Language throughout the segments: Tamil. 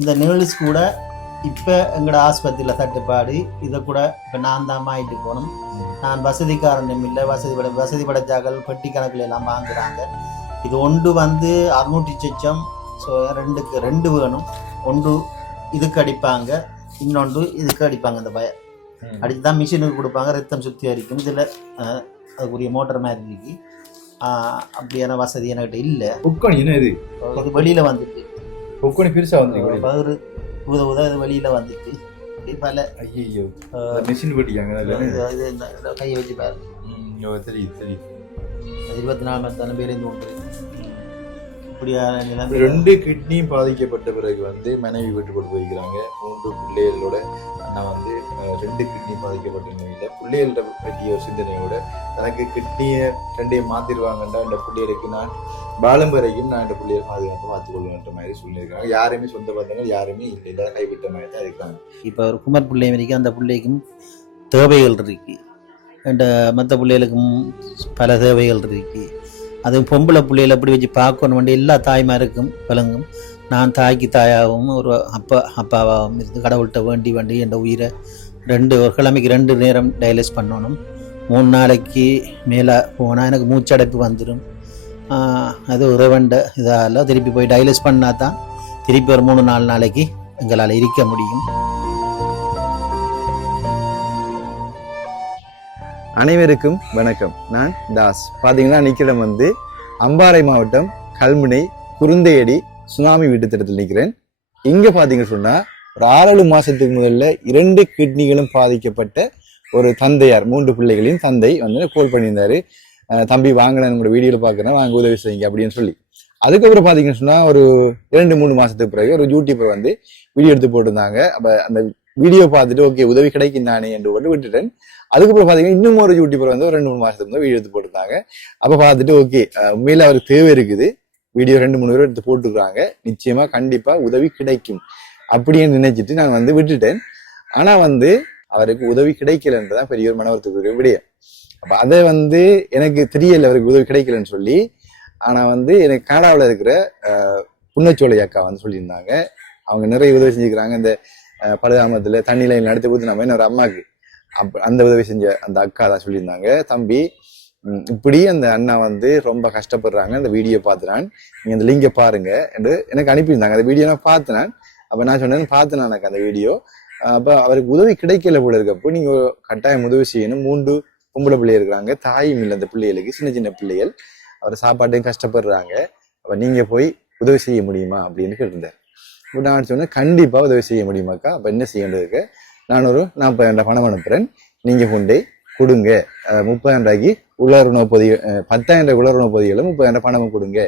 இந்த நிகழ்ச்சி கூட இப்போ எங்களோட ஆஸ்பத்திரியில் தட்டுப்பாடு. இதை கூட இப்போ நான் தான் ஆயிட்டு போகணும். நான் வசதிக்காரனும் இல்லை வசதி பட வசதி படைச்சாக்கள் பெட்டி கணக்கில் எல்லாம் வாங்குறாங்க. இது ஒன்று வந்து அறுநூற்றி சொச்சம் ஸோ ரெண்டுக்கு ரெண்டு வேணும். ஒன்று இதுக்கு அடிப்பாங்க இன்னொன்று இதுக்கு அடிப்பாங்க இந்த பய அடித்து தான் மிஷினுக்கு கொடுப்பாங்க ரத்தம் சுற்றி அரிக்கும் இதில் அதுக்குரிய மோட்டர் மாதிரி இருக்கு. அப்படியான வசதி என்கிட்ட இல்லை. புக்கணி என்ன இது வெளியில் வந்துட்டு புக்கணி பெருசா வந்து பகுரு உத உத வெளியில் வந்துட்டு இப்படி பல ஐயோ மிஷின் இந்த கையை வச்சு பாரு ம், யோ, தெரியுது தெரியுது. அது இருபத்தி நாலு மணி தானே பேருந்து உண்டு இப்படியான இந்த நிலைமை ரெண்டு கிட்னியும் பாதிக்கப்பட்ட பிறகு வந்து மனைவி விட்டு போட்டு போய்க்கிறாங்க. மூன்று பிள்ளைகளோட அண்ணா வந்து ரெண்டு கிட்னி பாதிக்கப்பட்ட நிலையில பிள்ளைகளோட பற்றிய ஒரு சிந்தனையோட தனக்கு கிட்னியை ரெண்டையும் மாத்திருவாங்கண்டா இந்த பிள்ளைகளுக்கு நான் பாலம் வரைக்கும் நான் இந்த பிள்ளையை பாதுகாப்பாக பார்த்துக்கொள்ளுன்ற மாதிரி சொல்லியிருக்காங்க. யாருமே சொந்த பந்தங்கள் யாருமே இல்லை. இல்லை கைவிட்ட மாதிரி தான் இருக்காங்க இப்போ ஒரு குமர் பிள்ளை வரைக்கும் அந்த பிள்ளைக்கும் தேவைகள் இருக்கு. அண்ட் மற்ற பிள்ளைகளுக்கும் பல தேவைகள் இருக்கு. அதுவும் பொம்பளை பிள்ளைகளை அப்படி வச்சு பார்க்கணும் வேண்டிய எல்லா தாய்மாருக்கும் விளங்கும். நான் தாய்க்கு தாயாகவும் ஒரு அப்பா அப்பாவாகவும் இருந்து கடவுள்கிட்ட வேண்டி வேண்டி என் உயிரை ரெண்டு ஒரு கிழமைக்கு ரெண்டு நேரம் டயலிஸ் பண்ணணும். மூணு நாளைக்கு மேலே போனால் எனக்கு மூச்சடைப்பு வந்துடும் அது உறவண்ட இதால் திருப்பி போய் டயலிஸ் பண்ணால் தான் திருப்பி ஒரு மூணு நாலு நாளைக்கு எங்களால் இருக்க முடியும். அனைவருக்கும் வணக்கம். நான் தாஸ். பார்த்தீங்கன்னா நிற்கிடம் வந்து அம்பாறை மாவட்டம் கல்முனை குருந்தையடி சுனாமி வீட்டு திட்டத்தில் நிற்கிறேன் இங்கே பார்த்தீங்கன்னு சொன்னால் ஒரு ஆறேழு மாதத்துக்கு முதல்ல இரண்டு கிட்னிகளும் பாதிக்கப்பட்ட ஒரு தந்தையார் மூன்று பிள்ளைகளின் தந்தை வந்து கோல் பண்ணியிருந்தாரு. தம்பி வாங்கின நம்ம உங்களோட வீடியோவில் பார்க்குறேன் வாங்க உதவி செய்யுங்க அப்படின்னு சொல்லி. அதுக்கப்புறம் பார்த்தீங்கன்னு சொன்னால் ஒரு இரண்டு மூணு மாதத்துக்கு பிறகு ஒரு யூடியூப்பர் வந்து வீடியோ எடுத்து போட்டிருந்தாங்க. அப்போ அந்த வீடியோ பார்த்துட்டு ஓகே உதவி கிடைக்கும் தானே என்று போட்டு விட்டுட்டேன். அதுக்கப்புறம் பார்த்தீங்கன்னா இன்னும் ஒரு யூடியூபர் வந்து ஒரு ரெண்டு மூணு மாசத்துக்கு வந்து வீடியோ எடுத்து போட்டிருந்தாங்க. அப்போ பார்த்துட்டு ஓகே உண்மையில அவருக்கு தேவை இருக்குது. வீடியோ ரெண்டு மூணு பேரும் எடுத்து போட்டுக்கிறாங்க நிச்சயமா கண்டிப்பா உதவி கிடைக்கும். அப்படின்னு நினைச்சிட்டு நான் வந்து விட்டுட்டேன். ஆனா வந்து அவருக்கு உதவி கிடைக்கலன்றதான் பெரிய ஒரு மனவரத்துக்குரிய விடயம். அப்ப அதை வந்து எனக்கு தெரியல அவருக்கு உதவி கிடைக்கலன்னு சொல்லி. ஆனா வந்து எனக்கு கனடாவில் இருக்கிற புன்னச்சோலை அக்கா வந்து சொல்லியிருந்தாங்க. அவங்க நிறைய உதவி செஞ்சுக்கிறாங்க. இந்த பழுதாமத்தில் தண்ணி லைன் நடத்தி கொடுத்து நம்ம ஒரு அம்மாக்கு. அப் அந்த உதவி செஞ்ச அந்த அக்கா தான் சொல்லியிருந்தாங்க. தம்பி இப்படி அந்த அண்ணா வந்து ரொம்ப கஷ்டப்படுறாங்க. அந்த வீடியோ பார்த்துனான் நீங்கள் அந்த லிங்கை பாருங்க என்று எனக்கு அனுப்பியிருந்தாங்க. அந்த வீடியோ நான் பார்த்தினான் அப்போ நான் சொன்னேன் பார்த்தினான் எனக்கு அந்த வீடியோ அப்போ அவருக்கு உதவி கிடைக்கல போல இருக்கப்போ நீங்கள் கட்டாயம் உதவி செய்யணும். மூன்று பொம்பளை பிள்ளை இருக்கிறாங்க. தாயும் இல்லை அந்த பிள்ளைகளுக்கு. சின்ன சின்ன பிள்ளைகள். அவர் சாப்பாட்டையும் கஷ்டப்படுறாங்க. அப்போ நீங்கள் போய் உதவி செய்ய முடியுமா? அப்படின்னு கேட்டிருந்தேன் இப்போ நான் சொன்னேன் கண்டிப்பாக உதவி செய்ய முடியுமாக்கா அப்போ என்ன செய்யறதுக்கு நான் ஒரு நாற்பதாயிரம் பணம் அனுப்புகிறேன் நீங்கள் கொண்டு கொடுங்க. முப்பதாயிரம் ரூபாய்க்கு உலருணவு பொதிய பத்தாயிரம் ரூபாய் உலருணவு பொதிகளும் முப்பதாயிரம் பணமும் கொடுங்க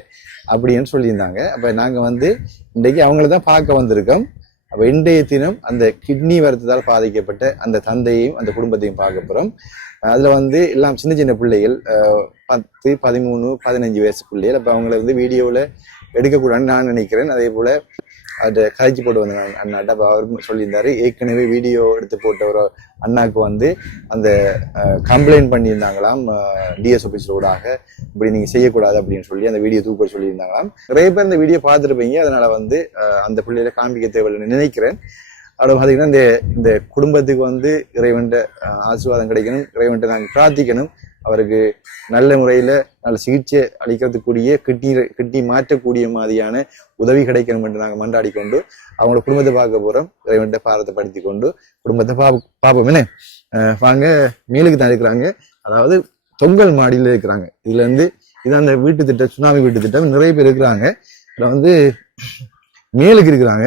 அப்படின்னு சொல்லியிருந்தாங்க. அப்போ நாங்கள் வந்து இன்றைக்கு அவங்கள தான் பார்க்க வந்திருக்கோம். அப்போ இன்றைய தினம் அந்த கிட்னி வரத்தால் பாதிக்கப்பட்ட அந்த தந்தையையும் அந்த குடும்பத்தையும் பார்க்க போகிறோம் அதில் வந்து எல்லாம் சின்ன சின்ன பிள்ளைகள் பத்து பதிமூணு பதினஞ்சு வயசு பிள்ளைகள். அப்போ அவங்கள வந்து வீடியோவில் எடுக்கக்கூடாதுன்னு நான் நினைக்கிறேன். அதே போல் அதை கதைச்சு போட்டு வந்தேன் அண்ணாட்ட அப்ப அவரும் சொல்லியிருந்தாரு. ஏற்கனவே வீடியோ எடுத்து போட்ட ஒரு அண்ணாக்கு வந்து அந்த கம்ப்ளைண்ட் பண்ணியிருந்தாங்களாம் டிஎஸ் ஆஃபீஸர் ஊடாக. இப்படி நீங்கள் செய்யக்கூடாது அப்படின்னு சொல்லி அந்த வீடியோ தூக்க சொல்லியிருந்தாங்களாம். நிறைய பேர் இந்த வீடியோ பார்த்துருப்பீங்க. அதனால் வந்து அந்த பிள்ளையில காண்பிக்க தேவையில்லைன்னு நினைக்கிறேன். அப்புறம் பார்த்தீங்கன்னா இந்த இந்த குடும்பத்துக்கு வந்து இறைவன்ட்ட ஆசீர்வாதம் கிடைக்கணும். இறைவன்ட்ட நாங்கள் பிரார்த்திக்கணும். அவருக்கு நல்ல முறையில் நல்ல சிகிச்சை அளிக்கிறதுக்குரிய கிட்னி கிட்னி மாற்றக்கூடிய மாதிரியான உதவி கிடைக்கணும் என்று நாங்கள் மன்றாடி கொண்டு அவங்களோட குடும்பத்தை பார்க்க போகிறோம் இறைவன்ட்ட பாரத்தை படுத்தி கொண்டு குடும்பத்தை பா பார்ப்போம். என்ன? வாங்க. மேலுக்கு தான் இருக்கிறாங்க. அதாவது தொங்கல் மாடியில் இருக்கிறாங்க. இதுல இருந்து இது அந்த வீட்டு திட்டம் சுனாமி வீட்டு திட்டம் நிறைய பேர் இருக்கிறாங்க. இதில் வந்து மேலுக்கு இருக்கிறாங்க.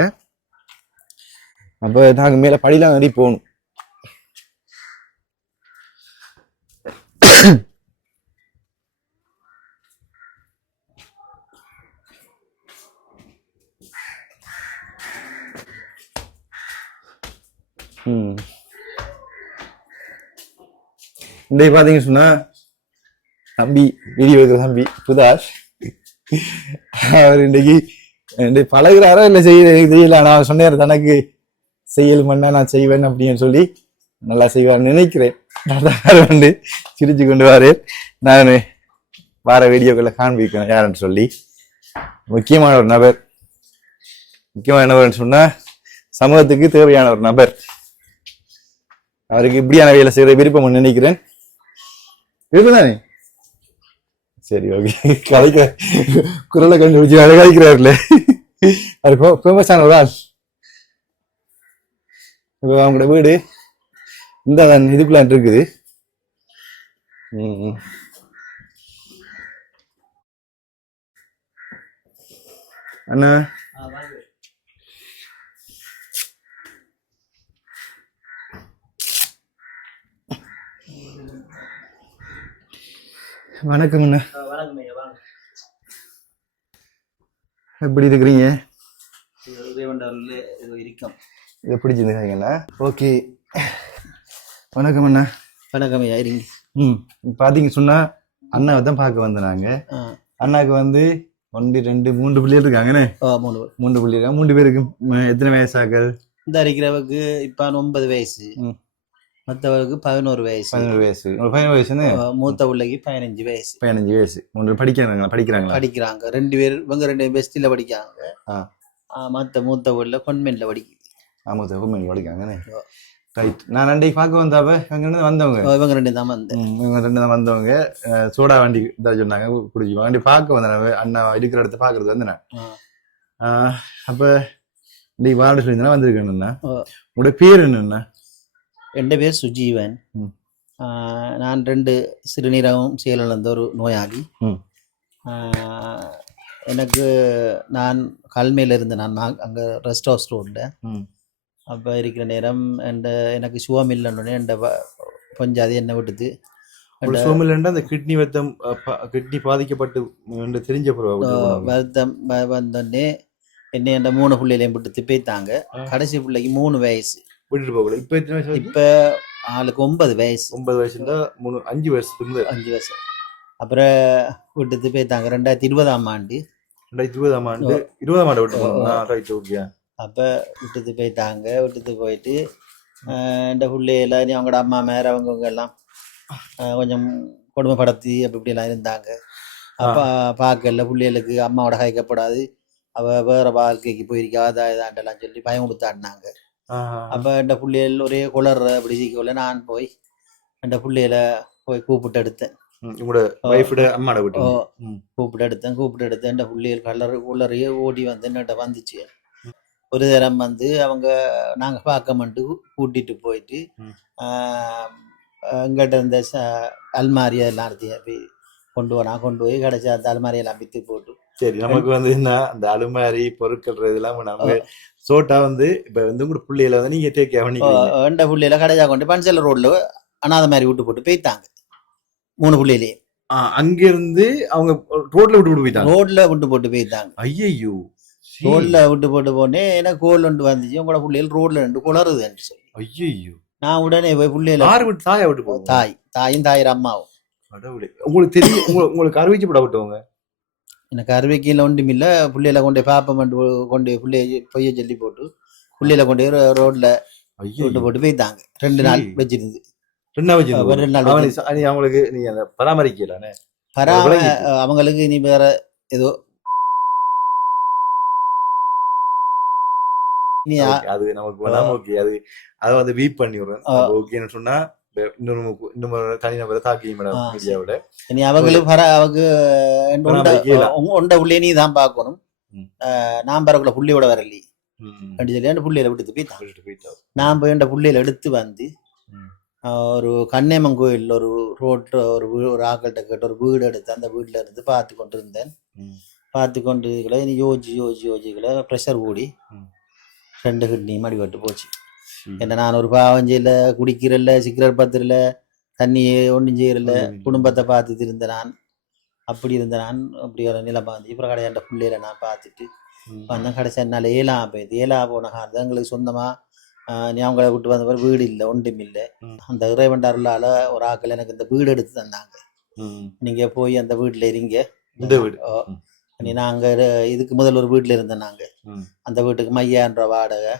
அப்போ நாங்கள் மேலே படிலாம் ஏறி போகணும். ம் பார்த்தீங்கன்னு சொன்னால் தம்பி வீடியோ எடுக்கிற தம்பி சுதாஷ் அவர் இன்றைக்கு இன்றைக்கு பழகிறாரோ இல்லை செய்ய தெரியல நான் சொன்னேன் தனக்கு செய்யல் மண்ணா நான் செய்வேன் அப்படின்னு சொல்லி நல்லா செய்வார் நினைக்கிறேன். அதான் வந்து சிரிச்சு கொண்டு வாரு. நான் வார வீடியோக்களை காண்பிக்கணும் யாருன்னு சொல்லி. முக்கியமான ஒரு நபர். முக்கியமான நபர்னு சொன்னால் சமூகத்துக்கு தேவையான ஒரு நபர். அவருக்கு இப்படியான வேலை செய்கிற விருப்பம் நினைக்கிறேன். இருக்குதானே சரி ஓகே கலைக்க குரலை கண்டுபிடிச்சு அதை கதைக்கிறாருல ஃபேமஸான ஒரு ஆள் இப்போ அவங்களோட வீடு இந்த இதுக்குள்ள இருக்குது. அண்ணா. வணக்கம் அண்ணா. எப்படி இருக்கிறீங்க? இது பிடிச்சிருந்துருக்கீங்களா ஓகே. வணக்கம் அண்ணா. வணக்கம் ஐயா இருங்க. ம் பார்த்தீங்க சொன்னா அண்ணாவை தான் பார்க்க வந்தேன் நாங்க ஆ. அண்ணாக்கு வந்து ஒன்று ரெண்டு மூன்று பிள்ளைகள் இருக்காங்கண்ணே. மூணு பேர் மூன்று பிள்ளை இருக்காங்க. மூன்று பேருக்கு எத்தனை வயசாக்கள்? இந்த அரிக்கிறவருக்கு இப்போ ஒன்பது வயசு. மற்றவருக்கு பதினோரு வயசு. பதினோரு வயசு. ஒரு பதினோரு வயசுன்னு மூத்த பிள்ளைக்கு பதினஞ்சு வயசு. பதினஞ்சு வயசு. மூன்று படிக்கிறாங்களா? படிக்கிறாங்களா? படிக்கிறாங்க. ரெண்டு பேர் இவங்க ரெண்டு பெஸ்டில் படிக்கிறாங்க. ஆ. ஆ, மத்த பிள்ளை கொன்மென்ட்ல படிக்குது. ஆமாம் படிக்கிறாங்கண்ணே. ஓ. ரைட் நான் அன்றைக்கு பார்க்க வந்தாப்ப இவங்க ரெண்டு வந்தவங்க. இவங்க ரெண்டு தான் வந்து. இவங்க ரெண்டு தான் வந்தவங்க. சோடா வண்டி தான் சொன்னாங்க குடிச்சு வண்டி பார்க்க வந்தேன். அண்ணா இருக்கிற இடத்த பார்க்கறது வந்து நான். அப்ப இன்னைக்கு வாரண்டு சொல்லி வந்திருக்கேன் ஓ. உங்களோட பேர் என்னண்ணா என் பேர் சுஜீவன். நான் ரெண்டு சிறுநீரகம் செயலிழந்த ஒரு நோயாளி. எனக்கு நான் கல்மையில் இருந்தேன் நான் அங்க ரெஸ்ட் ஹவுஸ் ரோடில் ம். அப்போ இருக்கிற நேரம் எந்த எனக்கு சுகம் இல்லைன்னு என் பஞ்சாதி என்னை விட்டுது ஒரு சோமில் அந்த கிட்னி வத்தம் கிட்னி பாதிக்கப்பட்டு என்று தெரிஞ்ச வருத்தம் வந்தோடனே என்னை என் மூணு பிள்ளைகளையும் விட்டு போய்த்தாங்க ஆ. கடைசி பிள்ளைக்கு மூணு வயசு. விட்டுட்டு போகல. இப்ப எத்தனை வயசு? இப்போ ஆளுக்கு ஒன்பது வயசு. ஒன்பது வயசு இருந்தா மூணு அஞ்சு முதல் அஞ்சு வருஷம் அப்புறம் விட்டுட்டு போய்த்தாங்க ரெண்டாயிரத்தி இருபதாம் ஆண்டு. ரெண்டாயிரத்தி இருபதாம் ஆண்டு இருபதாம் ஆண்டு விட்டு. போனோம். ரைட் ஓகே அப்போ விட்டுட்டு போயிட்டாங்க. விட்டுட்டு போயிட்டு இந்த பிள்ளையில நீ அவங்களோட அம்மா மேர அவங்கவுங்க எல்லாம் கொஞ்சம் கொடுமைப்படுத்தி அப்படி இப்படியெல்லாம் இருந்தாங்க. அப்போ பார்க்கல பிள்ளைகளுக்கு அம்மாவோட கைக்கப்படாது அவ வேற வாழ்க்கைக்கு போயிருக்கா அதா இதாண்டெல்லாம் சொல்லி பயம் கொடுத்தாடினாங்க அப்போ இந்த பிள்ளைகள் ஒரே குளர்ற அப்படி சீக்கிரம் நான் போய் இந்த பிள்ளையில போய் கூப்பிட்டு எடுத்தேன். கூப்பிட்டு எடுத்தேன் கூப்பிட்டு எடுத்தேன். இந்த பிள்ளைகள் கலர் உள்ளறையே ஓடி வந்து என்னட்ட வந்துச்சு. ஒரு தரம் வந்து அவங்க நாங்க பார்க்க மட்டும் கூட்டிட்டு போயிட்டு எங்கிட்ட இருந்த அல்மாரி எல்லாம் எடுத்து போய் கொண்டு போனா கொண்டு போய் கடைசி அந்த அல்மாரி எல்லாம் வித்து போட்டு. சரி நமக்கு வந்து என்ன அந்த அலுமாரி பொருட்கள் இதெல்லாம் நம்ம சோட்டா வந்து இப்ப வந்து உங்க பிள்ளையில வந்து நீங்க டேக் எண்ட புள்ளையில? கடைசியா கொண்டு பன்சல் ரோட்ல அனாத மாதிரி விட்டு போட்டு போயிட்டாங்க மூணு புள்ளையிலேயே. ஆ, அங்க இருந்து அவங்க ரோட்ல விட்டு விட்டு போயிட்டாங்க ரோட்ல விட்டு போட்டு போயிட்டாங்க ஐயோ ரோட்ல விட்டு போட்டு போனே எனக்கு கோல் ஒன்று வந்துச்சு உங்களோட பிள்ளைகள் ரோட்ல ரெண்டு குளருதுன்னு சொல்லி. ஐயோ நான் உடனே போய் பிள்ளையில யார் விட்டு தாயா விட்டு போவோம் தாய் தாயும் தாயிர அம்மாவும். கடவுளே. உங்களுக்கு தெரியும் உங்களுக்கு அறிவிச்சு போட விட்டவங்க எனக்கு அறுவைக்கீழ ஒன்றும் இல்லை. பிள்ளையில கொண்டு பாப்பம் கொண்டு கொண்டு பிள்ளைய பொய்ய சொல்லி போட்டு பிள்ளையில கொண்டு ரோட்ல விட்டு போட்டு போயிட்டாங்க. ரெண்டு நாள். வச்சிருந்து. ரெண்டா நாள் நீ அவங்களுக்கு நீ பராமரிக்கலானே? பராம விளங்கிட்டு. அவங்களுக்கு இனி வேற ஏதோ அது நமக்கு வேணாம ஓகே அது அதை வந்து வீப் பண்ணி விடுறேன். ஓகேன்னு சொன்னா வே- இன்னொரு மு- இன்னொரு தனிநபரை தாக்கி மேடம் ஆ, மீடியாவோட இனி அவங்களுக்கு பர அவங்க உண்ட பராமரிக்கல. உண்ட புள்ளைய நீ தான் பார்க்கணும் ம். அஹ் நான் பரக்குள்ள புள்ளையோட வரலி. அப்படி சொல்லி புள்ளையில விட்டு போயிட்டான். நான் போய் அந்த புள்ளையில எடுத்து வந்து ஒரு கன்னியம்மன் கோயில் ஒரு ரோட்ல ஒரு ஒரு ஆக்கள்கிட்ட கேட்டு ஒரு வீடு எடுத்து அந்த வீட்டில் இருந்து பார்த்து கொண்டு இருந்தேன். பார்த்து கொண்டு யோசிச்சு யோசிச்சு யோசிக்கல ப்ரெஷர் கூடி. ரெண்டு கிட்னியும் அடிபட்டு போச்சு. என்ன நான் ஒரு பாவம் செய்யல குடிக்கிறல்ல சிகரெட் பத்திரல தண்ணியே ஒன்றும் செய்யறல. குடும்பத்தை பார்த்துட்டு இருந்த நான் அப்படி இருந்த நான் அப்படி ஒரு நிலைமை வந்து அப்புறம் கடையாண்ட பிள்ளையில நான் பார்த்துட்டு. வந்தேன் கடைசி என்னால் ஏலா போயிடுது ஏலா போன காரணம் எங்களுக்கு சொந்தமாக ஞாபகம் விட்டு வந்த பிறகு வீடு இல்லை ஒன்றும் இல்லை. அந்த இறைவண்டாருளால ஒரு ஆக்கள் எனக்கு இந்த வீடு எடுத்து தந்தாங்க ம். நீங்க போய் அந்த வீட்டில் இருங்க இந்த வீடு ஓ. ம். நீ நாங்க இரு- இதுக்கு முதல்ல ஒரு வீட்டில் இருந்தோம் நாங்க ம். அந்த வீட்டுக்கு மையான்ற வாடகை.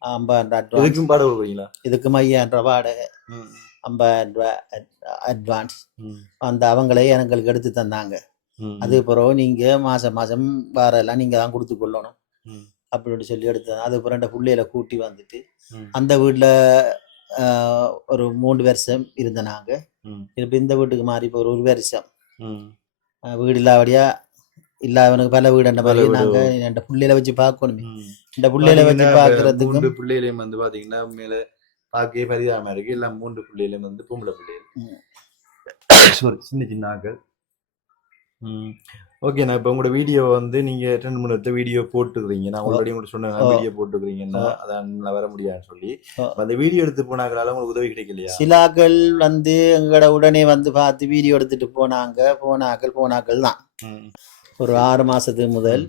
ஐம்பதாயிரம் அட்வான்ஸ் இதுக்கும் இதுக்கு மையான்ற வாடகை ஐம்பதாயிரம் அட்வான்ஸ். அந்த அவங்களே எங்களுக்கு எடுத்து தந்தாங்க. அது பிறகு நீங்க மாசம் மாசம் வாரம் எல்லாம் நீங்க தான் கொடுத்து கொள்ளணும். அப்படின்னு சொல்லி எடுத்தேன் அதுக்கப்புறம் ரெண்டு பிள்ளையில கூட்டி வந்துட்டு. அந்த வீட்டில் ஒரு மூணு வருஷம் இருந்த நாங்க ம். இப்போ இந்த வீட்டுக்கு மாறி இப்போ ஒரு ஒரு வருஷம் ம். அஹ் இல்லாதபடியா இல்லாதவனுக்கு பல வீடு அந்த மாதிரி. நாங்க என் பிள்ளையில வச்சு பார்க்கணுமே. இந்த பிள்ளையில வச்சு பார்க்கறதுக்கும் மூன்று பிள்ளைகளையும் வந்து பாத்தீங்கன்னா மேல பார்க்கவே பரிதாபமா இருக்கு. எல்லாம் மூன்று பிள்ளைகளையும் வந்து பொம்பளை பிள்ளைகள். சின்ன சின்ன ஆக்கள் ஓகே நான் இப்போ உங்களோட வீடியோ வந்து நீங்க ரெண்டு மூணு வீடியோ போட்டுக்கிறீங்க. நான் ஆல்ரெடி உங்களுக்கு சொன்னேன். வீடியோ போட்டுக்கிறீங்கன்னா நல்லா வர முடியாதுன்னு சொல்லி. அந்த வீடியோ எடுத்து போனாங்களால உங்களுக்கு உதவி கிடைக்கலையா? சிலாக்கள் வந்து எங்களோட உடனே வந்து பார்த்து வீடியோ எடுத்துட்டு போனாங்க. போனாக்கள் போனாக்கள் தான். ஒரு ஆறு மாசத்துக்கு முதல்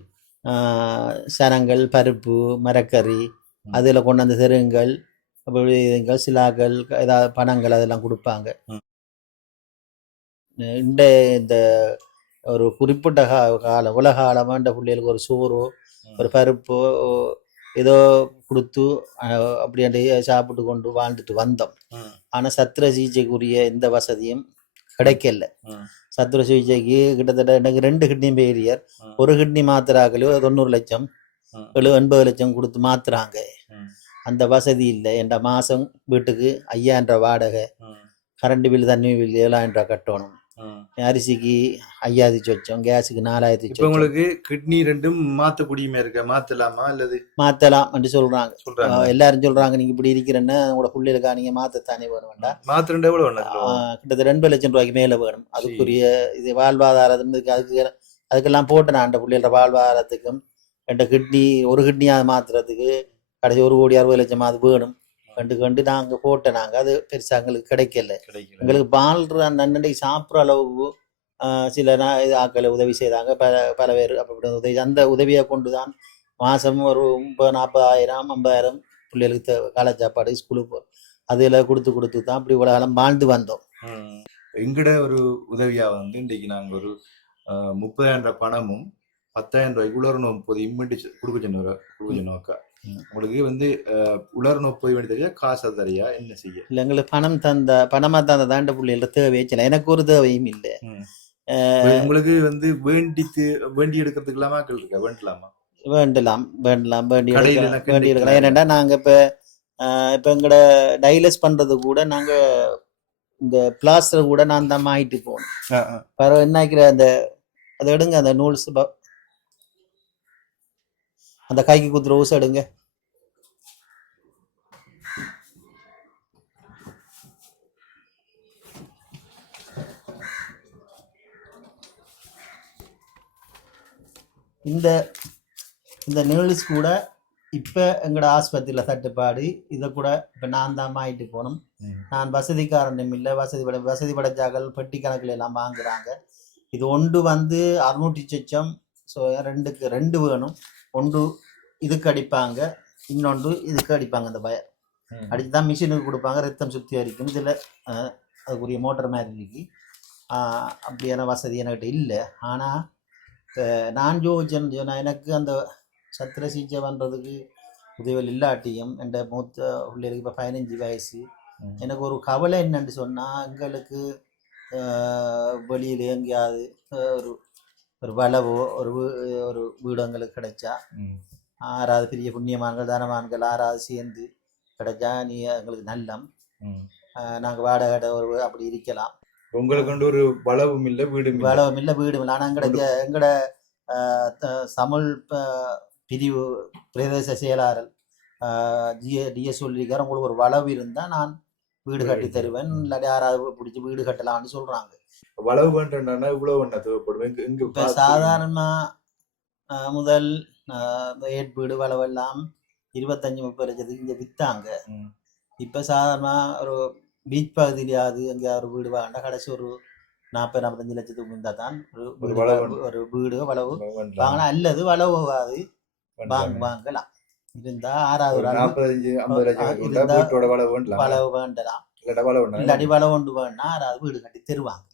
ஆஹ், சனங்கள் பருப்பு மரக்கறி. அதில் கொண்டு வந்து தெருங்கள் அப்படி இதுங்கள் சிலாக்கள் ஏதாவது பணங்கள் அதெல்லாம் கொடுப்பாங்க. இந்த இந்த ஒரு குறிப்பிட்ட கா காலம் உலக காலமாக இந்த பிள்ளைகளுக்கு ஒரு சோறோ ஒரு பருப்போ ஏதோ கொடுத்து அஹ், அப்படியே சாப்பிட்டு கொண்டு வாழ்ந்துட்டு வந்தோம். ஆனால் சத்திர சிகிச்சைக்குரிய எந்த வசதியும் கிடைக்கல. சத்திர சிகிச்சைக்கு கிட்டத்தட்ட எனக்கு ரெண்டு கிட்னி ம். ஒரு கிட்னி மாத்திராக்களோ தொண்ணூறு லட்சம். எழு எண்பது லட்சம் கொடுத்து மாத்துறாங்க. அந்த வசதி இல்லை என்ற மாதம் வீட்டுக்கு ஐயாயிரம் ரூபா வாடகை. கரண்ட் பில் தண்ணி பில் ஏழாயிரம் ரூபா கட்டணும். அரிசிக்கு ஐயாயிரத்தி சொச்சம் கேஸுக்கு நாலாயிரத்தி இப்ப உங்களுக்கு கிட்னி ரெண்டும் மாத்தக்கூடியமே இருக்க? மாத்தலாமா அல்லது? மாத்தலாம் என்று சொல்றாங்க. சொல்றாங்க எல்லாரும் சொல்றாங்க நீங்க இப்படி இருக்கிறேன்னா உங்களோட பிள்ளைகளுக்கா நீங்க மாத்தத்தானே வேணும் வேண்டாம் மாத்திரண்டு எவ்வளவு வேணும் அதுல? ஆஹ் கிட்டத்தட்ட ரெண்டு லட்சம் ரூபாய்க்கு மேல வேணும். அதுக்குரிய இது வாழ்வாதாரம் இதுக்கு அதுக்கு அதுக்கெல்லாம் போட்டு நான் அந்த பிள்ளைகளோட வாழ்வாதாரத்துக்கும். ரெண்டு கிட்னி ஒரு கிட்னியாவது மாத்துறதுக்கு கடைசி ஒரு கோடி அறுபது லட்சம் அது வேணும். கண்டு கண்டு நாங்க போட்டேன் நாங்க அது பெருசா எங்களுக்கு கிடைக்கல. கிடைக்கல. எங்களுக்கு வாழ்ற அந்த அன்னன்னைக்கு சாப்பிட்ற அளவுக்கு சில இது ஆட்களை உதவி செய்தாங்க. பல பல பேர் அப்படி உதவி அந்த உதவியை கொண்டு தான் மாதம் ஒரு முப்பது நாற்பதாயிரம் ஐம்பதாயிரம் பிள்ளைகளுக்கு தேவை காலை சாப்பாடு ஸ்கூலுக்கு அதில் கொடுத்து கொடுத்து தான் அப்படி இவ்வளோ காலம் வாழ்ந்து வந்தோம். எங்கட ஒரு உதவியா வந்து இன்றைக்கு நாங்க ஒரு முப்பதாயிரம் ரூபாய் பணமும் பத்தாயிரம் ரூபாய்க்கு உலர் நோப்பது இம்மிட்டு கொடுக்க சொன்ன கொடுக்க சொன்னோக்கா ம். உங்களுக்கு வந்து அஹ், உலர் நோப்பது வேண்டி தெரியா காசு தரியா? என்ன செய்ய? இல்லை எங்களுக்கு பணம் தந்த பணமாக தந்த தாண்ட பிள்ளைகள இல்லை. எனக்கு ஒரு தேவையும் இல்லை. உங்களுக்கு வந்து வேண்டி தே- வேண்டி எடுக்கிறதுக்கு இல்லாம இருக்கா? வேண்டலாமா? வேண்டலாம் வேண்டலாம் வேண்டி எடுக்கலாம் வேண்டி எடுக்கலாம். ஏனெண்டா நாங்கள் இப்போ இப்போ எங்களோட டைலஸ் பண்ணுறது கூட நாங்கள் இந்த பிளாஸ்டர் கூட நான் தான் மாயிட்டு போகணும் வேற என்ன அந்த அதை எடுங்க அந்த நூல்ஸ் அந்த கைக்கு குத்துற ஊசை எடுங்க. இந்த இந்த நீல்ஸ் கூட இப்போ எங்களோட ஆஸ்பத்திரியில் தட்டுப்பாடு. இதை கூட இப்போ நான் தான் மாயிட்டு போகணும். நான் வசதிக்காரனும் இல்லை வசதி பட வசதி படைச்சாக்கள் பெட்டி கணக்கில் எல்லாம் வாங்குறாங்க. இது ஒன்று வந்து அறுநூற்றி சொச்சம் ஸோ ரெண்டுக்கு ரெண்டு வேணும். ஒன்று இதுக்கு அடிப்பாங்க இன்னொன்று இதுக்கு அடிப்பாங்க அந்த பயர். அடிச்சு தான் மிஷினுக்கு கொடுப்பாங்க ரத்தம் சுத்திகரிக்கும் இதில் அதுக்குரிய மோட்டர் மாதிரி அப்படியான வசதி என்கிட்ட இல்லை ஆனால் நான் ஜோதிச்சேன் சொன்னால் எனக்கு அந்த சத்திர சிகிச்சை பண்ணுறதுக்கு உதவிகள் இல்லாட்டியும் என் மூத்த பிள்ளைகளுக்கு இப்போ பதினஞ்சு வயசு. எனக்கு ஒரு கவலை என்னன்னு சொன்னால் எங்களுக்கு வெளியில் எங்கேயாவது ஒரு ஒரு வளவோ ஒரு வீ- ஒரு வீடு எங்களுக்கு கிடைச்சா. ஆறாவது பெரிய புண்ணியமான்கள் தனமான்கள் ஆறாவது சேர்ந்து கிடைச்சா நீ எங்களுக்கு நல்லம். நாங்கள் வாடகை ஒரு அப்படி இருக்கலாம். உங்களுக்கு வந்து ஒரு வளவும் இல்ல வீடும் இல்ல? வளவும் இல்லை வீடும் இல்லை. ஆனால் எங்கட எங்கட தமிழ் பிரிவு பிரதேச செயலாளர் ஜிஏ டிஎஸ் சொல்லியிருக்காரு. உங்களுக்கு ஒரு வளவு இருந்தால் நான் வீடு கட்டி தருவேன். இல்லாட்டி யாராவது பிடிச்சி வீடு கட்டலாம்னு சொல்கிறாங்க வளவு வேண்டாம்னா இவ்வளவு ஒண்ணா தேவைப்படும். பார்த்து- சாதாரணமாக முதல் ஏட் வீடு வளவெல்லாம் இருபத்தஞ்சி முப்பது லட்சத்துக்கு இங்கே விற்றாங்க. இப்போ சாதாரணமாக ஒரு பீச் பகுதியிலாவது அங்கே ஒரு வீடு வாங்கினா கடைசி ஒரு நாற்பது நாற்பத்தஞ்சு லட்சத்துக்கு இருந்தால் தான் ஒரு ஒரு வீடு ஒரு வீடு வளவு. வாங்கினா அல்லது வளவாது. வாங்க வாங்கலாம். இருந்தா ஆறாவது வளவு வேண்டலாம். இல்லாட்டி வளவு ஒன்று வேணா ஆறாவது வீடு கட்டி தருவாங்க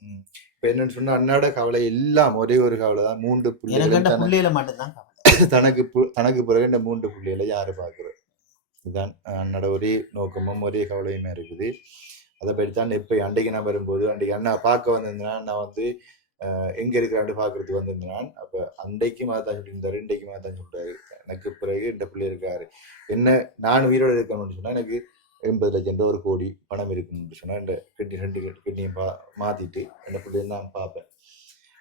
இப்ப என்னன்னு சொன்னா அன்னாட கவலை எல்லாம் ஒரே ஒரு கவலை தான் மூன்று புள்ளிகள் பிள்ளையில மட்டும்தான் கவலை தனக்கு தனக்கு பிறகு இந்த மூன்று புள்ளிகளை யாரு இதுதான் அண்ணோட ஒரே நோக்கமும் ஒரே கவலையுமே இருக்குது அதை பற்றி தான் இப்போ அன்றைக்கு நான் வரும்போது அன்றைக்கு அண்ணா பார்க்க வந்திருந்தேன்னா நான் வந்து எங்க இருக்கிறான்னு பாக்குறதுக்கு வந்திருந்தேன் அப்ப அன்றைக்கும் அதான் சொல்லியிருந்தாரு இன்றைக்கும் அதான் சொல்றாரு எனக்கு பிறகு இந்த பிள்ளை இருக்காரு என்ன நான் உயிரோட இருக்கணும்னு சொன்னா எனக்கு எண்பது லட்சம் ஒரு கோடி பணம் இருக்குன்னு சொன்னால் இந்த கிட்னி ரெண்டு கிட்னியும் பா மாற்றிட்டு அந்த பிள்ளையை நான் பார்ப்பேன்.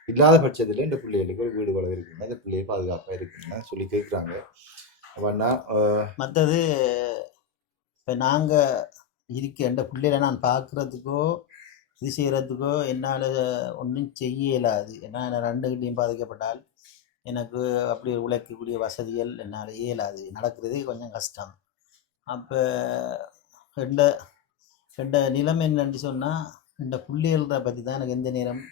இல்லாத பட்சத்தில் இந்த பிள்ளைகளுக்கு ஒரு வீடு வளம் இருக்குன்னா இந்த பிள்ளையை பாதுகாப்பாக இருக்குன்னு சொல்லி கேட்குறாங்க. அப்படின்னா மற்றது இப்போ நாங்கள் இருக்க எந்த பிள்ளைகளை நான் பார்க்குறதுக்கோ இது செய்கிறதுக்கோ என்னால் ஒன்றும் செய்ய இயலாது. ஏன்னா ரெண்டு கிட்டையும் பாதிக்கப்பட்டால் எனக்கு அப்படி உழைக்கக்கூடிய வசதிகள் என்னால் இயலாது. நடக்கிறதே கொஞ்சம் கஷ்டம். அப்போ எந்த எந்த நிலைமை என்னன்னு சொன்னால் இந்த பிள்ளைகள பற்றி தான் எனக்கு எந்த நேரம்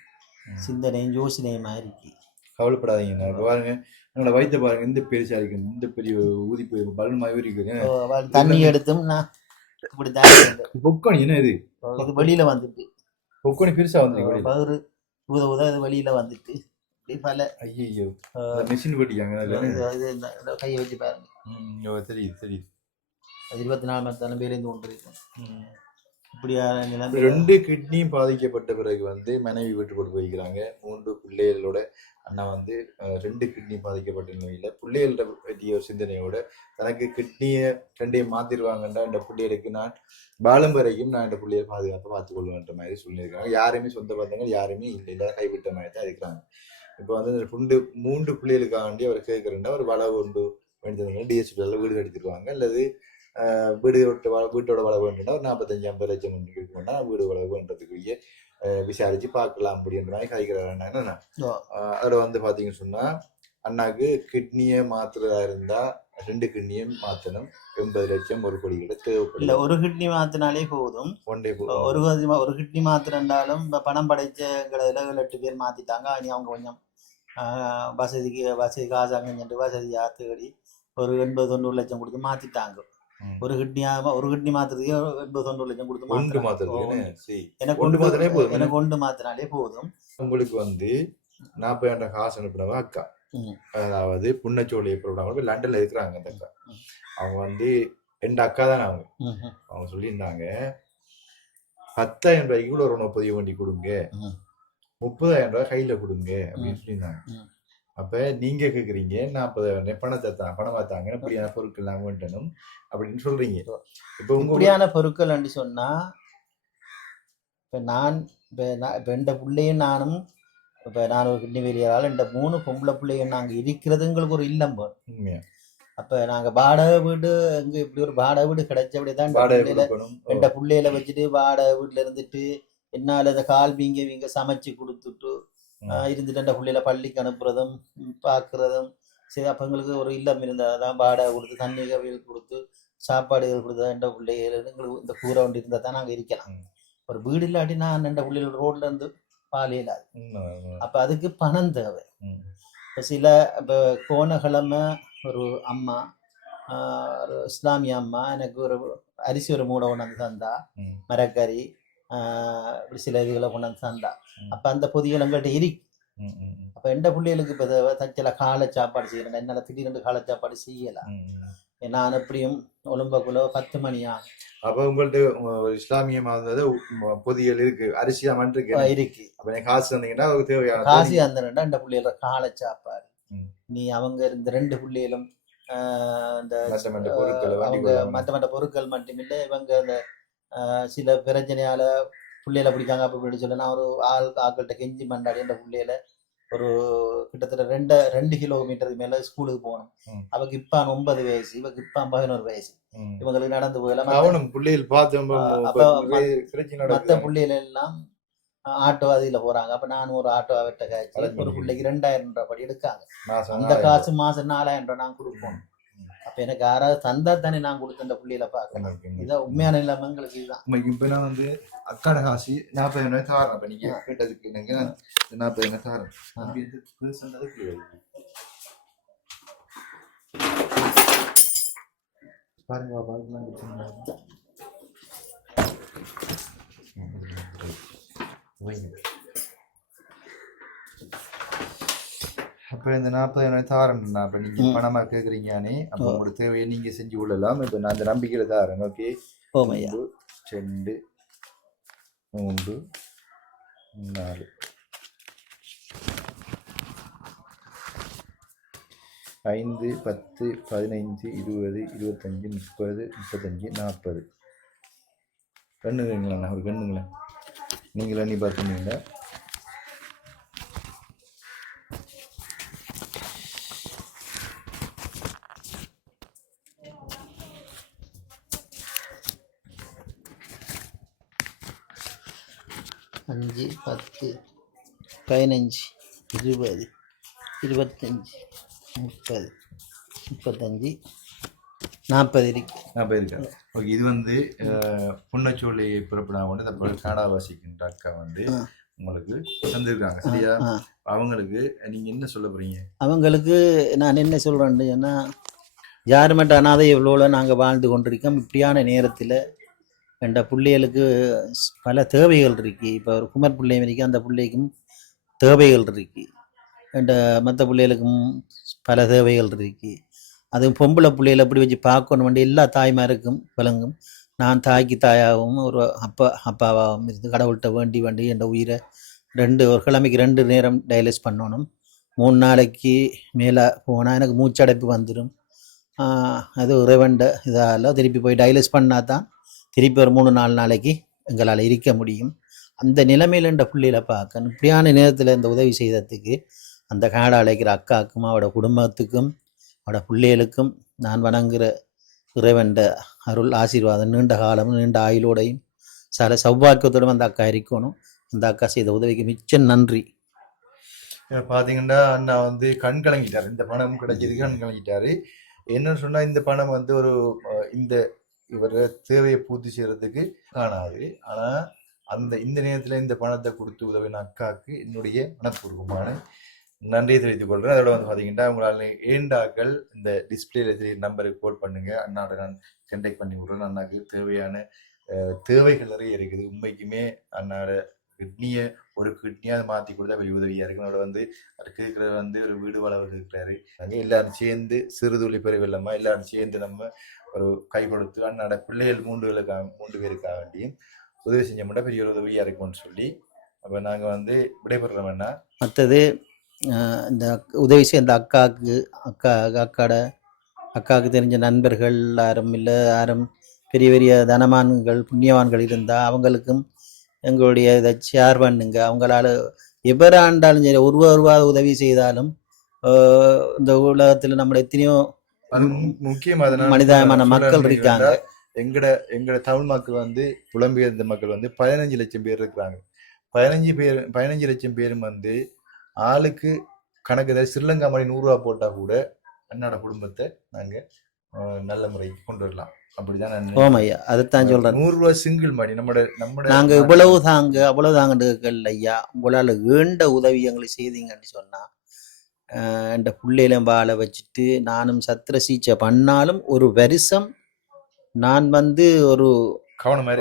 சிந்தனையும் யோசனையுமா இருக்கு கவலைப்படாதீங்க. பாருங்க என்னோட வயிற்று பாருங்க இந்த பெருசா இருக்கு இந்த பெரிய ஊதி போய் பலன் மாதிரி இருக்குது. தண்ணி எடுத்தும் நான் இப்படி தான். பொக்கணி என்ன இது? இது வெளியில் வந்துட்டு. பொக்கணி பெருசா வந்து பகுரு உத உத இது வெளியில வந்துட்டு. பல. ஐயோ மிஷின் இந்த கையை வச்சு பாருங்க. தெரியுது தெரியுது. அது இருபத்தி நாலு மணி நேரம் பேருந்து கொண்டு இருக்கும் இப்படியான இப்ப நிலைமை. ரெண்டு கிட்னியும் பாதிக்கப்பட்ட பிறகு வந்து மனைவி விட்டு போட்டு போய்க்கிறாங்க. மூன்று பிள்ளைகளோட அண்ணா வந்து ரெண்டு கிட்னி பாதிக்கப்பட்ட நிலையில பிள்ளைகளோட பற்றிய ஒரு சிந்தனையோட தனக்கு கிட்னியை ரெண்டையும் மாத்திருவாங்கன்றா இந்த பிள்ளைகளுக்கு நான் பாலம் வரைக்கும் நான் இந்த பிள்ளையை பாதுகாப்பாக பார்த்துக் கொள்வேன்ற மாதிரி சொல்லியிருக்காங்க. யாருமே சொந்த பந்தங்கள் யாருமே இல்லை. இல்லை கைவிட்ட மாதிரி தான் இருக்கிறாங்க. இப்போ வந்து இந்த ரெண்டு மூன்று பிள்ளைகளுக்காண்டி அவர் கேட்குறேன்னா ஒரு வளவு ஒன்று வேண்டியதுங்க டிஎஸ்பியில் வீடு எடுத்துருவாங்க அல்லது வீடு விட்டு வள வீட்டோட வளவு வேண்டும்னா ஒரு நாற்பத்தஞ்சு ஐம்பது லட்சம் ஒன்று இருக்கும்னா வீடு வளவுன்றதுக்குரிய ஆஹ், விசாரிச்சு பார்க்கலாம் அப்படின்ற மாதிரி ஓ. அதில் வந்து பார்த்தீங்கன்னு சொன்னா அண்ணாக்கு கிட்னியை மாத்துறதா இருந்தா ரெண்டு கிட்னியும் மாத்தணும் எண்பது லட்சம் ஒரு கோடி கிட்ட இல்ல தேவைப்படும் ஒரு கிட்னி மாத்தினாலே போதும் ஒன் டே இப்ப ஒரு ஒரு கிட்னி மாத்திரண்டாலும் இப்ப பணம் படைச்ச எட்டு பேர் மாத்திட்டாங்க இனி அவங்க கொஞ்சம் வசதிக்கு வசதி காசு அங்கே வசதியா தேடி ஒரு எண்பது தொண்ணூறு லட்சம் கொடுத்து மாத்திட்டாங்க. ஒரு கிட்னியா ஒரு கிட்னி மாத்துறதுக்கு எண்பது தொண்ணூறு லட்சம் கொடுத்து ஒன்று சரி எனக்கு ஒன்று மாத்தினாலே போதும். எனக்கு ஒன்று மாத்தினாலே போதும் உங்களுக்கு வந்து நாற்பதாயிரம் காசு அனுப்பினவ அக்கா. அதாவது புன்னச்சோழி ப்ரோக்ராம் லண்டன்ல இருக்கிறாங்க அந்த அக்கா. அவங்க வந்து ரெண்டு அக்கா தானே அவங்க. அவங்க சொல்லியிருந்தாங்க பத்தாயிரம் ரூபாய்க்கு கூட ஒரு முப்பது வண்டி கொடுங்க. முப்பதாயிரம் ரூபாய் கையில கொடுங்க அப்படின்னு சொல்லியிருந்தாங்க. அப்ப நீங்க கேக்குறீங்க நாற்பதாயிரம் ரூபாய் பணத்தை தான் பணமா தாங்க இப்படியான பொருட்கள் எல்லாம் வேண்டணும் அப்படின்னு சொல்றீங்க. இப்ப உங்க இப்படியான பொருட்கள் என்று சொன்னா இப்ப நான் இப்ப நான் இப்ப இந்த பிள்ளையும் நானும் இப்ப நான் ஒரு கிட்னி வெளியால் இந்த மூணு பொம்பளை பிள்ளையும் நாங்க இருக்கிறதுங்களுக்கு ஒரு இல்லம் உண்மையா? அப்ப நாங்க வாடகை வீடு எங்க இப்படி ஒரு வாடகை வீடு கிடைச்சபடி தான் ரெண்ட பிள்ளையில வச்சுட்டு வாடகை வீட்டுல இருந்துட்டு என்னால இந்த கால் வீங்க வீங்க சமைச்சு கொடுத்துட்டு இருந்துட்டு அந்த பிள்ளையில பள்ளிக்கு அனுப்புறதும் பார்க்கறதும் சரி அப்ப எங்களுக்கு ஒரு இல்லம் இருந்தால் அதான் வாடகை கொடுத்து தண்ணி கவியல் கொடுத்து சாப்பாடுகள் கொடுத்து எந்த பிள்ளைகள் எங்களுக்கு இந்த கூரை ஒன்று இருந்தால் தான் நாங்கள் இருக்கலாம். ஒரு வீடு இல்லாட்டி நான் ரெண்டு பிள்ளைகள் ரோட்ல இருந்து பால் உண்மை. அப்ப அதுக்கு பணம் தேவை. இப்போ சில இப்போ போன ஒரு அம்மா ஆஹ் ஒரு இஸ்லாமிய அம்மா எனக்கு ஒரு அரிசி ஒரு மூடை கொண்டு வந்து தந்தா. மரக்கறி ஆஹ் இப்படி சில இதுகளை கொண்டு வந்து தந்தா. அப்ப அந்த பொதிகள் எங்கள்கிட்ட இருக்கு. அப்ப எந்த பிள்ளைகளுக்கு இப்போ தச்சல காலை சாப்பாடு செய்யறேன். என்னால திடீர்னு காலை சாப்பாடு செய்யலாம். நான் எப்படியும் ஒலும்பக்குள்ள பத்து மணி ஆகும். அப்ப உங்கள்ட்ட இஸ்லாமிய பொதிகள் இருக்கு. அரிசி இருக்கு. அப்ப காசு தேவையான காசி அந்த ரெண்டா இந்த பிள்ளைகள காலை சாப்பாடு. நீ அவங்க இந்த ரெண்டு பிள்ளைகளும் இந்த அவங்க. மற்ற மற்ற பொருட்கள் மட்டுமில்லை இவங்க அந்த சில பிரச்சனையால பிள்ளைகளை பிடிக்காங்க அப்படி இப்படி சொல்லி நான் ஒரு ஆள் ஆக்கள்கிட்ட கெஞ்சி மண்டாடி அந்த பிள்ளையில ஒரு கிட்டத்தட்ட ரெண்டு ரெண்டு கிலோமீட்டருக்கு மேல ஸ்கூலுக்கு போகணும். அவக்கு இப்பான் ஒன்பது வயசு இவக்கு இப்பான் பதினோரு வயசு. இவங்களுக்கு நடந்து போகலாம் அவனும் பிள்ளைகள் பார்த்து இப்ப மற்ற. பிள்ளைகள் எல்லாம் ஆட்டோ அதில போறாங்க அப்ப நானும் ஒரு ஆட்டோ அவர்கிட்ட காய்ச்சி ஒரு பிள்ளைக்கு ரெண்டாயிரம் ரூபாய் படி எடுக்காங்க அந்த காசு மாசம் நாலாயிரம் ரூபாய் நான் கொடுப்போம். அப்ப எனக்கு யாராவது தந்தா தானே நான் கொடுத்த அந்த பிள்ளைகளை பார்க்கணும். இதான் உண்மையான இல்லாம எங்களுக்கு இதுதான். இப்ப நான் வந்து அக்காட காசு நாற்பதாயிரம் ரூபாய் தாரேன். அப்ப நீங்க கேட்டதுக்கு நான் தாரேன். அப்படி இருந்து பேசுனது கிடையாது. பாருங்க அப்போ இந்த நாற்பது தாரன் இப்போ நீங்கள் பணமாக கேட்குறீங்கன்னே அப்போ உங்களோட தேவையை நீங்கள் செஞ்சு கொள்ளலாம். இப்போ நான் அந்த நம்பிக்கையில் தாரேன் ஓகே? ஓமையா ரெண்டு மூன்று நாலு. ஐந்து பத்து பதினைஞ்சு இருபது இருபத்தஞ்சி முப்பது முப்பத்தஞ்சு நாற்பது. கண்ணுங்களேண்ணா ஒரு கண்ணுங்களேன். நீங்கள் எண்ணி பார்த்துனீங்களா பதினஞ்சு இருபது இருபத்தஞ்சி முப்பது முப்பத்தஞ்சு நாற்பது இருக்கு. போயிருக்கேன் ஓகே இது வந்து புன்னச்சோலை பிறப்பினா கொண்டு தற்போது கனடா வசிக்கின்ற அக்கா வந்து. உங்களுக்கு தந்திருக்காங்க. சரியா. அவங்களுக்கு நீங்க என்ன சொல்ல போறீங்க? அவங்களுக்கு நான் என்ன சொல்கிறேன்னு சொன்னால் யார் மட்டும் அனாதை எவ்வளோ நாங்கள் வாழ்ந்து கொண்டிருக்கோம் இப்படியான நேரத்தில் என்ற பிள்ளைகளுக்கு பல தேவைகள் இருக்கு. இப்போ ஒரு குமர் பிள்ளை வரைக்கும் அந்த பிள்ளைக்கும் தேவைகள் இருக்கு. என்ற மற்ற பிள்ளைகளுக்கும் பல தேவைகள் இருக்கு. அதுவும் பொம்பளை பிள்ளைகளை அப்படி வச்சு பார்க்கணும் வேண்டிய எல்லா தாய்மாருக்கும் விளங்கும். நான் தாய்க்கு தாயாகவும் ஒரு அப்பா அப்பாவாகவும் இருந்து கடவுள்கிட்ட வேண்டி வேண்டி என் உயிரை ரெண்டு ஒரு கிழமைக்கு ரெண்டு நேரம் டயலிஸ் பண்ணணும். மூணு நாளைக்கு மேலே போனால் எனக்கு மூச்சடைப்பு வந்துடும் அது இறைவண்ட இதால் திருப்பி போய் டயலிஸ் பண்ணால் தான் திருப்பி ஒரு மூணு நாலு நாளைக்கு எங்களால் இருக்க முடியும். அந்த நிலைமையில் இந்த பார்க்க இப்படியான நேரத்தில் இந்த உதவி செய்ததுக்கு அந்த காடை அழைக்கிற அக்காவுக்கும் அவட குடும்பத்துக்கும் அவட பிள்ளைகளுக்கும் நான் வணங்குகிற இறைவன்ட அருள் ஆசீர்வாதம் நீண்ட காலமும் நீண்ட ஆயுளோடையும் சில சௌபாக்கியத்தோடும் அந்த அக்கா இருக்கணும். அந்த அக்கா செய்த உதவிக்கு மிச்சம் நன்றி. பார்த்தீங்கன்னா அண்ணா வந்து கண் கலங்கிட்டார். இந்த பணம் கிடைச்சதுக்கு கண் கலங்கிட்டார். என்னன்னு சொன்னால் இந்த பணம் வந்து ஒரு இந்த இவர தேவையை பூர்த்தி செய்கிறதுக்கு காணாது. ஆனால் அந்த இந்த நேரத்தில் இந்த பணத்தை கொடுத்து உதவின அக்காவுக்கு என்னுடைய மனப்பூர்வமான நன்றியை தெரிவித்துக் கொள்கிறேன். அதோட வந்து பார்த்தீங்கன்னா உங்களால் ஏண்டாக்கள் இந்த டிஸ்பிளேல தெரிய நம்பருக்கு கால் பண்ணுங்க. அண்ணாட நான் கண்டெக்ட் பண்ணி விடுறேன். அண்ணாக்கு தேவையான தேவைகள் நிறைய இருக்குது. உண்மைக்குமே அண்ணாட கிட்னியை ஒரு கிட்னியை அதை மாற்றி கொடுத்தா பெரிய உதவியாக இருக்கும். அதோட வந்து அதுக்கு இருக்கிற வந்து ஒரு வீடு வளவர் இருக்கிறாரு. அங்கே எல்லாரும் சேர்ந்து சிறுதுளி பெருவெல்லமா எல்லாரும் சேர்ந்து நம்ம ஒரு கை கொடுத்து அண்ணாட பிள்ளைகள் மூன்று பேருக்காக மூன்று பேருக்காக வேண்டியும் உதவி செஞ்ச மட்டும் பெரிய ஒரு உதவியாக இருக்கும்னு சொல்லி அப்போ நாங்கள் வந்து விடைபெறுறோம்னா மற்றது இந்த உதவி செய்ய இந்த அக்காவுக்கு அக்கா அக்காட அக்காவுக்கு தெரிஞ்ச நண்பர்கள் யாரும் இல்லை யாரும் பெரிய பெரிய தனமான்கள் புண்ணியவான்கள் இருந்தால் அவங்களுக்கும் எங்களுடைய இதை ஷேர் பண்ணுங்க. அவங்களால எவராண்டாலும் சரி ஒரு ரூபா உதவி செய்தாலும் இந்த உலகத்தில் நம்ம எத்தனையோ அது மு- முக்கியமா அதனால மனிதாயமான சொல்ல மக்கள். இருக்காங்க. எங்கட எங்கட தமிழ் மக்கள் வந்து புலம்பெயர்ந்த மக்கள் வந்து பதினஞ்சு லட்சம் பேர் இருக்கிறாங்க. பதினஞ்சு பேர் பதினஞ்சு லட்சம் பேரும் வந்து ஆளுக்கு கணக்கு ஏதாவது ஸ்ரீலங்கா மாதிரி நூறுரூவா போட்டா கூட அண்ணாட குடும்பத்தை நாங்க அஹ், நல்ல முறைக்கு கொண்டு வரலாம். அப்படிதான் நான் ஓம் ஐயா அதைத்தான் சொல்றேன். நூறு ரூபா சிங்கிள் மணி நம்மட நம்மட நாங்க இவ்வளவு தாங்க அவ்வளவு தாங்க ஐயா உங்களால வேண்ட உதவி எங்களுக்கு செய்தீங்கன்னு சொன்னா இந்த பிள்ளையிலும் வாழ வச்சுட்டு நானும் சத்திர சிகிச்சை பண்ணாலும் ஒரு வருஷம் நான் வந்து ஒரு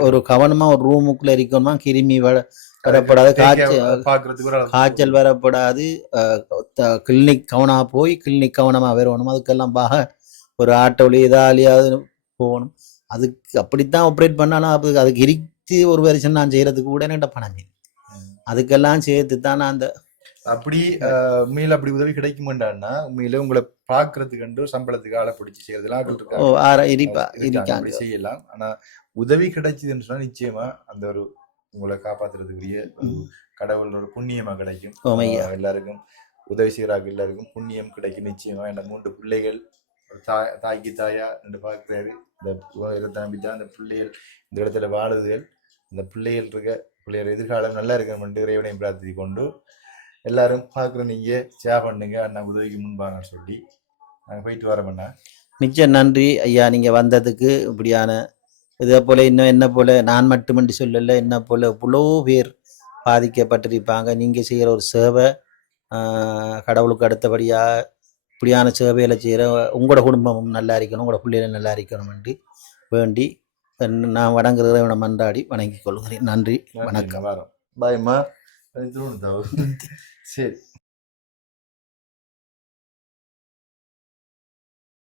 ஒரு கவனமா ஒரு ரூமுக்குள்ள இருக்கணுமா? கிருமி வர வரப்படாது. காய்ச்சல் காய்ச்சல் வரப்படாது. கிளினிக் கவனமா போய் கிளினிக் கவனமா வரணும் அதுக்கெல்லாம் பாக ஒரு ஆட்டோலி இதாலியாவது போகணும். அதுக்கு அப்படித்தான் ஆப்ரேட் பண்ணாலும் அதுக்கு அதுக்கு இருக்கு ஒரு வருஷம் நான் செய்யறதுக்கு கூட என்கிட்ட பணம். அதுக்கெல்லாம் சேர்த்து தான் நான் அந்த அப்படி உண்மையில அப்படி உதவி கிடைக்குமாண்டான்னா உண்மையில உங்களை பாக்குறதுக்கு கண்டு சம்பளத்துக்கு ஆளை பிடிச்சி செய்யறதுலாம் அப்படி செய்யலாம். ஆனா உதவி கிடைச்சதுன்னு சொன்னா நிச்சயமா அந்த ஒரு உங்களை காப்பாத்துறதுக்குரிய ஒரு கடவுள் ஒரு புண்ணியமா கிடைக்கும். எல்லாருக்கும் உதவி செய்யறாங்க எல்லாருக்கும் புண்ணியம் கிடைக்கும் நிச்சயமா. என்ற மூன்று பிள்ளைகள் தாய் தாய்க்கு தாயா ரெண்டு பார்க்கிறாரு இந்த நம்பி தான் அந்த பிள்ளைகள் இந்த இடத்துல வாழுதுகள் இந்த பிள்ளைகள் இருக்க பிள்ளைகள் எதிர்காலம் நல்லா இருக்கணும் இறைவனையும் பிரார்த்தி கொண்டு எல்லாரும் பார்க்குற நீங்க ஷேர் பண்ணுங்க. அண்ணா உதவிக்கு முன்பாங்க சொல்லி. நாங்கள் போயிட்டு வரோம்ண்ணா மிச்ச நன்றி ஐயா நீங்க வந்ததுக்கு இப்படியான இதே போல இன்னும் என்ன போல நான் மட்டுமன்றி சொல்லல என்ன போல இவ்வளோ பேர் பாதிக்கப்பட்டிருப்பாங்க. நீங்க செய்யற ஒரு சேவை கடவுளுக்கு அடுத்தபடியா இப்படியான சேவைகளை செய்கிற உங்களோட குடும்பமும் நல்லா இருக்கணும் உங்களோட பிள்ளைகளும் நல்லா இருக்கணும்னு வேண்டி நான் வணங்குறத மன்றாடி வணங்கிக் கொள்கிறேன். நன்றி வணக்கம். வரோம் பாய்மா சரி